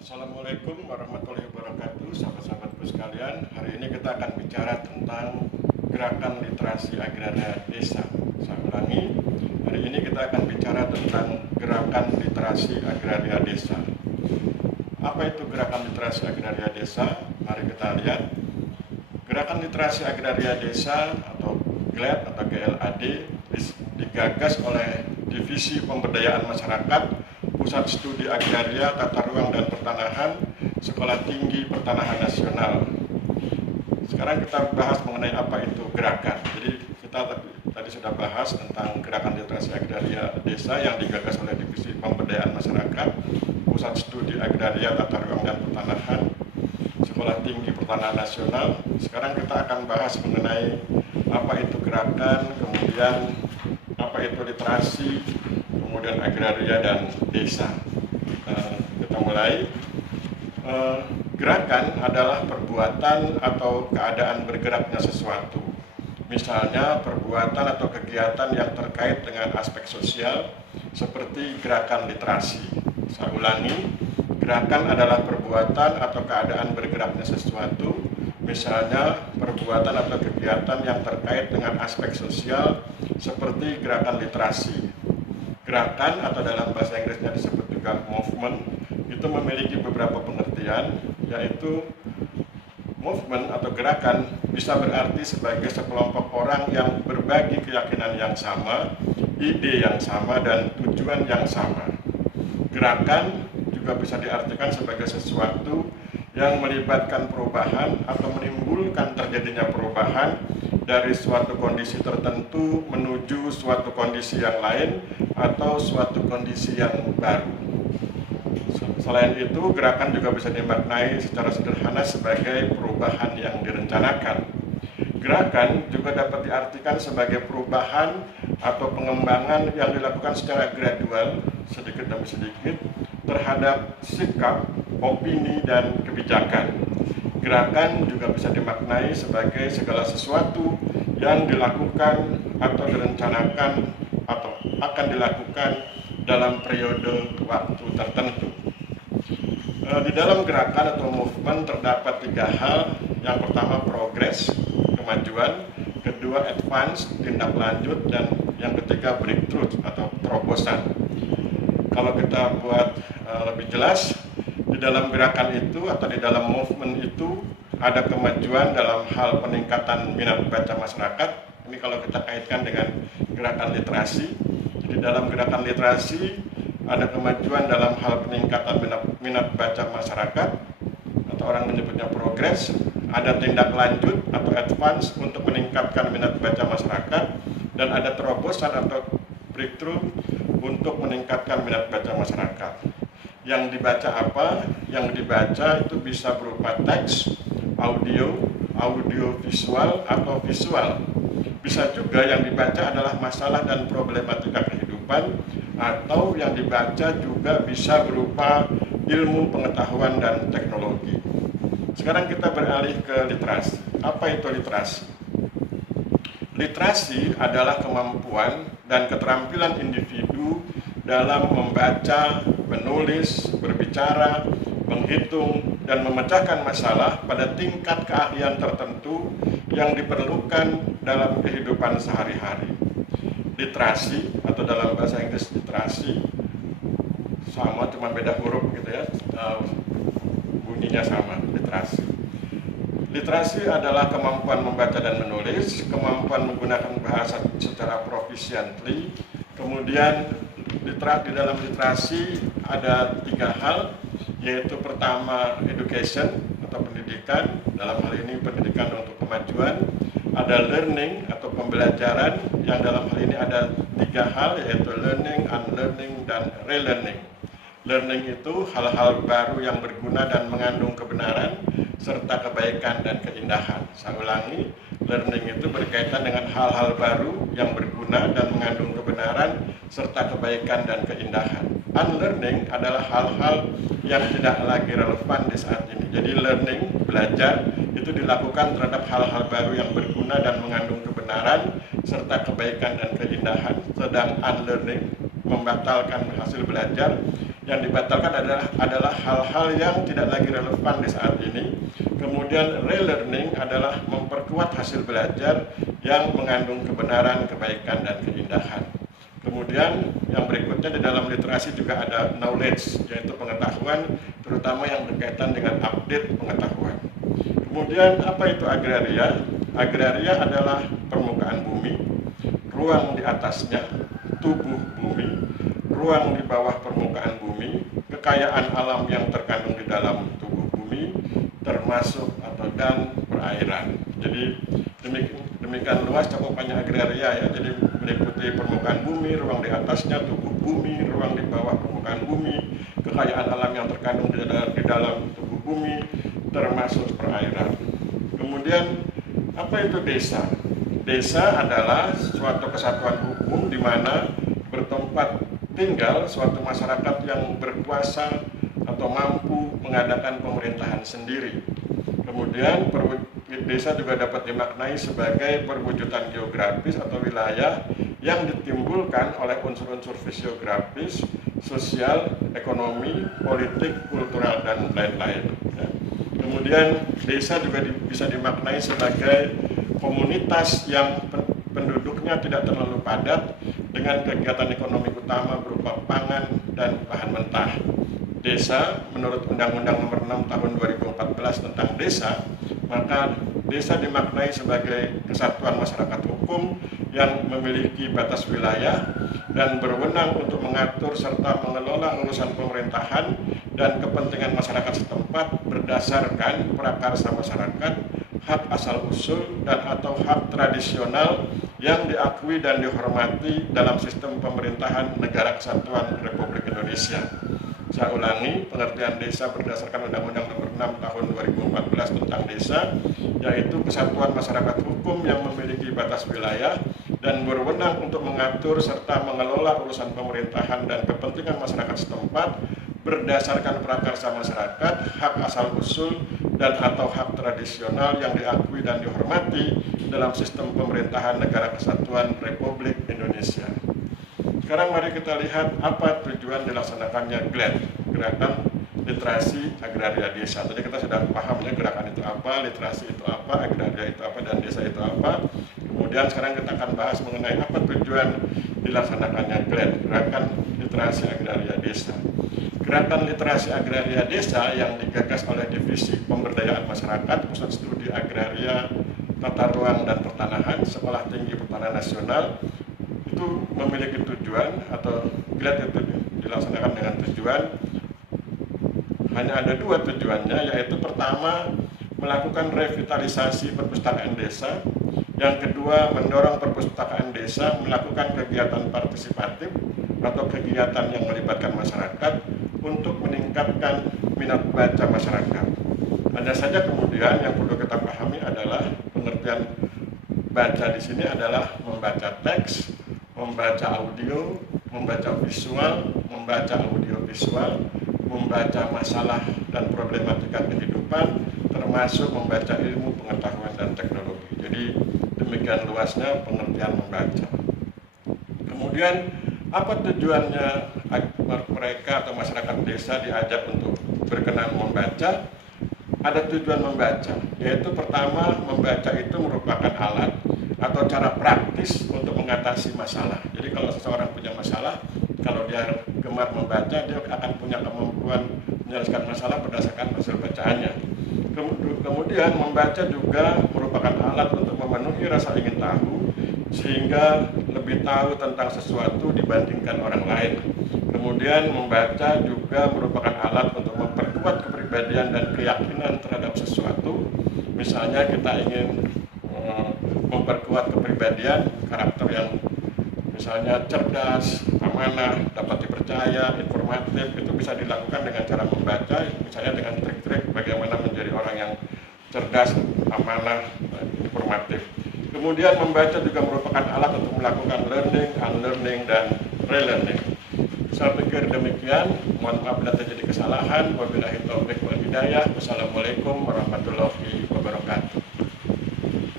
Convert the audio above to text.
Assalamualaikum warahmatullahi wabarakatuh, sahabat-sahabatku sekalian. Hari ini kita akan bicara tentang gerakan literasi agraria desa. Saya ulangi, hari ini kita akan bicara tentang gerakan literasi agraria desa. Apa itu gerakan literasi agraria desa? Mari kita lihat. Gerakan literasi agraria desa atau GLAD atau GLAD digagas oleh Divisi Pemberdayaan Masyarakat Pusat Studi Agraria, Tata Ruang dan Pertanahan, Sekolah Tinggi Pertanahan Nasional. Sekarang kita bahas mengenai apa itu gerakan. Jadi kita tadi sudah bahas tentang gerakan literasi agraria desa yang digagas oleh Divisi Pemberdayaan Masyarakat, Pusat Studi Agraria, Tata Ruang dan Pertanahan, Sekolah Tinggi Pertanahan Nasional. Sekarang kita akan bahas mengenai apa itu gerakan, kemudian apa itu literasi, kemudian agraria dan desa. Kita mulai. Gerakan adalah perbuatan atau keadaan bergeraknya sesuatu. Misalnya perbuatan atau kegiatan yang terkait dengan aspek sosial seperti gerakan literasi. Saya ulangi, gerakan adalah perbuatan atau keadaan bergeraknya sesuatu. Misalnya perbuatan atau kegiatan yang terkait dengan aspek sosial seperti gerakan literasi. Gerakan atau dalam bahasa Inggrisnya disebut juga movement itu memiliki beberapa pengertian, yaitu movement atau gerakan bisa berarti sebagai sekelompok orang yang berbagi keyakinan yang sama, ide yang sama, dan tujuan yang sama. Gerakan juga bisa diartikan sebagai sesuatu yang melibatkan perubahan atau menimbulkan terjadinya perubahan dari suatu kondisi tertentu menuju suatu kondisi yang lain atau suatu kondisi yang baru. Selain itu, gerakan juga bisa dimaknai secara sederhana sebagai perubahan yang direncanakan. Gerakan juga dapat diartikan sebagai perubahan atau pengembangan yang dilakukan secara gradual, sedikit demi sedikit, terhadap sikap, opini, dan kebijakan. Gerakan juga bisa dimaknai sebagai segala sesuatu yang dilakukan atau direncanakan atau akan dilakukan dalam periode waktu tertentu. Di dalam gerakan atau movement terdapat tiga hal. Yang pertama progress, kemajuan, kedua advance, tindak lanjut, dan yang ketiga breakthrough atau terobosan. Kalau kita buat lebih jelas, di dalam gerakan itu atau di dalam movement itu ada kemajuan dalam hal peningkatan minat baca masyarakat. Ini kalau kita kaitkan dengan gerakan literasi. Jadi dalam gerakan literasi ada kemajuan dalam hal peningkatan minat baca masyarakat atau orang menyebutnya progres. Ada tindak lanjut atau advance untuk meningkatkan minat baca masyarakat, dan ada terobosan atau breakthrough untuk meningkatkan minat baca masyarakat. Yang dibaca apa? Yang dibaca itu bisa berupa teks, audio, audio visual, atau visual. Bisa juga yang dibaca adalah masalah dan problematika kehidupan, atau yang dibaca juga bisa berupa ilmu pengetahuan dan teknologi. Sekarang kita beralih ke literasi. Apa itu literasi? Literasi adalah kemampuan dan keterampilan individu dalam membaca, menulis, berbicara, menghitung, dan memecahkan masalah pada tingkat keahlian tertentu yang diperlukan dalam kehidupan sehari-hari. Literasi atau dalam bahasa Inggris literasi sama, cuma beda huruf gitu ya, bunyinya sama, literasi. Literasi adalah kemampuan membaca dan menulis, kemampuan menggunakan bahasa secara proficiently. Kemudian di dalam literasi ada tiga hal, yaitu pertama education atau pendidikan, dalam hal ini pendidikan untuk kemajuan. Ada learning atau pembelajaran, yang dalam hal ini ada tiga hal, yaitu learning, unlearning, dan relearning. Learning itu hal-hal baru yang berguna dan mengandung kebenaran serta kebaikan dan keindahan. Saya ulangi, learning itu berkaitan dengan hal-hal baru yang berguna dan mengandung kebenaran serta kebaikan dan keindahan. Unlearning adalah hal-hal yang tidak lagi relevan di saat ini. Jadi learning, belajar, itu dilakukan terhadap hal-hal baru yang berguna dan mengandung kebenaran serta kebaikan dan keindahan. Sedang unlearning, membatalkan hasil belajar, Yang dibatalkan adalah hal-hal yang tidak lagi relevan di saat ini. Kemudian relearning adalah memperkuat hasil belajar yang mengandung kebenaran, kebaikan, dan keindahan. Kemudian yang berikutnya di dalam literasi juga ada knowledge, yaitu pengetahuan, terutama yang berkaitan dengan update pengetahuan. Kemudian apa itu agraria? Agraria adalah permukaan bumi, ruang di atasnya, tubuh bumi, ruang di bawah permukaan bumi, kekayaan alam yang terkandung di dalam tubuh bumi, termasuk dan perairan. Jadi demikian luas cakupannya agraria ya. Jadi meliputi permukaan bumi, ruang di atasnya, tubuh bumi, ruang di bawah permukaan bumi, kekayaan alam yang terkandung di dalam tubuh bumi, termasuk perairan. Kemudian apa itu desa? Desa adalah suatu kesatuan hukum di mana bertempat tinggal suatu masyarakat yang berkuasa atau mampu mengadakan pemerintahan sendiri. Kemudian desa juga dapat dimaknai sebagai perwujudan geografis atau wilayah yang ditimbulkan oleh unsur-unsur fisiografis, sosial, ekonomi, politik, kultural, dan lain-lain. Kemudian desa juga bisa dimaknai sebagai komunitas yang penduduknya tidak terlalu padat dengan kegiatan ekonomi utama berupa pangan dan bahan mentah. Desa, menurut Undang-Undang Nomor 6 Tahun 2014 tentang desa, maka desa dimaknai sebagai kesatuan masyarakat hukum yang memiliki batas wilayah dan berwenang untuk mengatur serta mengelola urusan pemerintahan dan kepentingan masyarakat setempat berdasarkan prakarsa masyarakat, hak asal-usul dan atau hak tradisional yang diakui dan dihormati dalam sistem pemerintahan Negara Kesatuan Republik Indonesia. Saya ulangi, pengertian desa berdasarkan Undang-Undang Nomor 6 Tahun 2014 tentang desa, yaitu kesatuan masyarakat hukum yang memiliki batas wilayah dan berwenang untuk mengatur serta mengelola urusan pemerintahan dan kepentingan masyarakat setempat berdasarkan prakarsa masyarakat, hak asal-usul dan atau hak tradisional yang diakui dan dihormati dalam sistem pemerintahan Negara Kesatuan Republik Indonesia. Sekarang mari kita lihat apa tujuan dilaksanakannya GLAD, Gerakan Literasi Agraria Desa. Tadi kita sudah paham ya gerakan itu apa, literasi itu apa, agraria itu apa, dan desa itu apa. Kemudian sekarang kita akan bahas mengenai apa tujuan dilaksanakannya GLAD, Gerakan Literasi Agraria Desa. Gerakan Literasi Agraria Desa yang digagas oleh Divisi Pemberdayaan Masyarakat, Pusat Studi Agraria, Tata Ruang dan Pertanahan, Sekolah Tinggi Pertanahan Nasional, itu memiliki tujuan atau GLAD itu dilaksanakan dengan tujuan, hanya ada dua tujuannya, yaitu pertama melakukan revitalisasi perpustakaan desa, yang kedua mendorong perpustakaan desa melakukan kegiatan partisipatif atau kegiatan yang melibatkan masyarakat untuk meningkatkan minat baca masyarakat. Hanya saja kemudian yang perlu kita pahami adalah pengertian baca di sini adalah membaca teks, membaca audio, membaca visual, membaca audio visual, membaca masalah dan problematika kehidupan, termasuk membaca ilmu pengetahuan dan teknologi. Jadi demikian luasnya pengertian membaca. Kemudian apa tujuannya mereka atau masyarakat desa diajak untuk berkenan membaca? Ada tujuan membaca, yaitu pertama membaca itu merupakan alat atau cara praktis untuk mengatasi masalah. Jadi kalau seseorang punya masalah, kalau dia gemar membaca, dia akan punya kemampuan menyelesaikan masalah berdasarkan hasil bacaannya. Kemudian membaca juga merupakan alat untuk memenuhi rasa ingin tahu, sehingga lebih tahu tentang sesuatu dibandingkan orang lain. Kemudian membaca juga merupakan alat untuk memperkuat kepribadian dan keyakinan terhadap sesuatu. Misalnya kita ingin memperkuat kepribadian, karakter yang misalnya cerdas, amanah, dapat dipercaya, informatif, itu bisa dilakukan dengan cara membaca, misalnya dengan trik-trik bagaimana menjadi orang yang cerdas, amanah, informatif. Kemudian membaca juga merupakan alat untuk melakukan learning, unlearning, dan relearning. Saya pikir demikian. Mohon maaf bila terjadi kesalahan. Wabillahi taufiq wal hidayah. Wassalamualaikum warahmatullahi wabarakatuh.